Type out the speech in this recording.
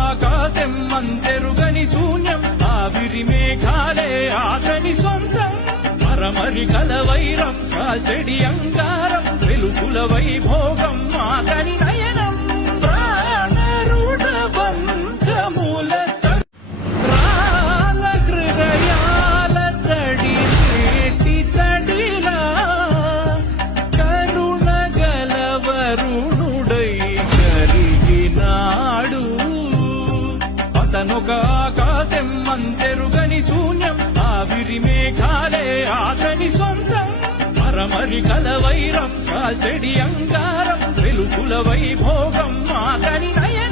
ఆకాశం మంతెరుగని శూన్యం ఆవిరి మేఘాలే ఆతని సొంతం మరమరి కలవైరం కాల్చెడి అంగారం వెలుగుల వైభోగం మాతని నయనం ప్రాణరుడ బంధముల రాల హృదయాల తడి చేటి తడిలా కరుణ గలవరుణుడై కరిగినాడు అతనొక ఆకాశం మంతెరుగని శూన్యం ఆవిరి మేఘాలే ఆతని సొంతం మరమరి కలవైరం కాల్చెడి అంగారం వెలుగుల వైభోగం మాతని నయనం